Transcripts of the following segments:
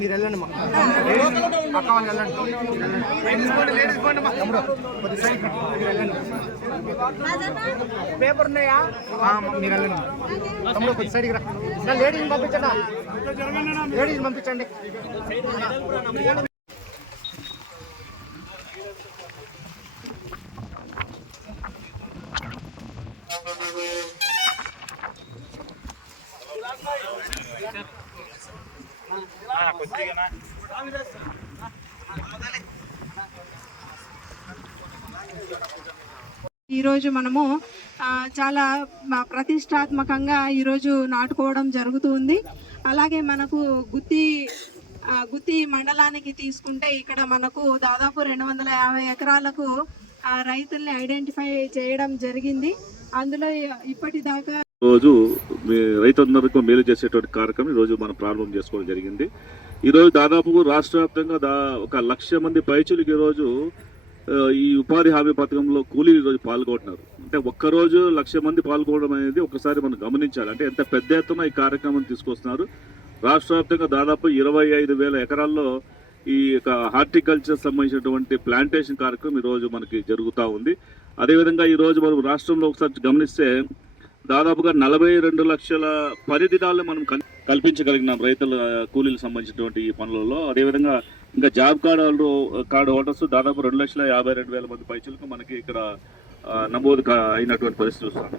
మీరు వెళ్ళండి అక్క వాళ్ళు వెళ్ళండి పేపర్ ఉన్నాయా మీరు వెళ్ళండి తమ్ముడు కొద్ది సైడ్కి రా లేడీని పంపించండి లేడీని పంపించండి ఈరోజు మనము చాలా ప్రతిష్టాత్మకంగా ఈరోజు నాటుకోవడం జరుగుతుంది. అలాగే మనకు గుత్తి మండలానికి తీసుకుంటే ఇక్కడ మనకు దాదాపు 250 ఎకరాలకు రైతుల్ని ఐడెంటిఫై చేయడం జరిగింది. అందులో ఇప్పటిదాకా రోజు రైతులందరికీ మేలు చేసేటువంటి కార్యక్రమం ఈరోజు మనం ప్రారంభం చేసుకోవడం జరిగింది. ఈరోజు దాదాపు రాష్ట్ర వ్యాప్తంగా 1,00,000 మంది పైచులకు ఈరోజు ఈ ఉపాధి హామీ పథకంలో కూలీలు ఈరోజు పాల్గొంటున్నారు. అంటే ఒక్కరోజు 1,00,000 మంది పాల్గొనడం అనేది ఒకసారి మనం గమనించాలి. అంటే ఎంత పెద్ద ఎత్తున ఈ కార్యక్రమం తీసుకొస్తున్నారు. రాష్ట్ర వ్యాప్తంగా దాదాపు 25,000 ఎకరాల్లో ఈ యొక్క హార్టికల్చర్ సంబంధించినటువంటి ప్లాంటేషన్ కార్యక్రమం ఈరోజు మనకి జరుగుతూ ఉంది. అదేవిధంగా ఈరోజు మనం రాష్ట్రంలో ఒకసారి గమనిస్తే దాదాపుగా 42 లక్షల పని దినాలను మనం కల్పించగలిగినాం రైతుల కూలీలకు సంబంధించినటువంటి ఈ పనులలో. అదేవిధంగా ఇంకా జాబ్ కార్డు హోల్డర్స్ దాదాపు 2,52,000 మంది పైచులకు మనకి ఇక్కడ నమోదు అయినటువంటి పరిస్థితి చూస్తాం.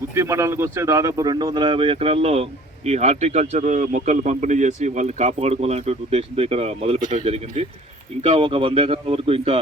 గుత్తి మండలానికి వస్తే దాదాపు 250 ఎకరాల్లో ఈ హార్టికల్చర్ మొక్కలు పంపిణీ చేసి వాళ్ళని కాపాడుకోవాలనేటువంటి ఉద్దేశంతో ఇక్కడ మొదలు పెట్టడం జరిగింది. ఇంకా ఒక 100 ఎకరాల వరకు ఇంకా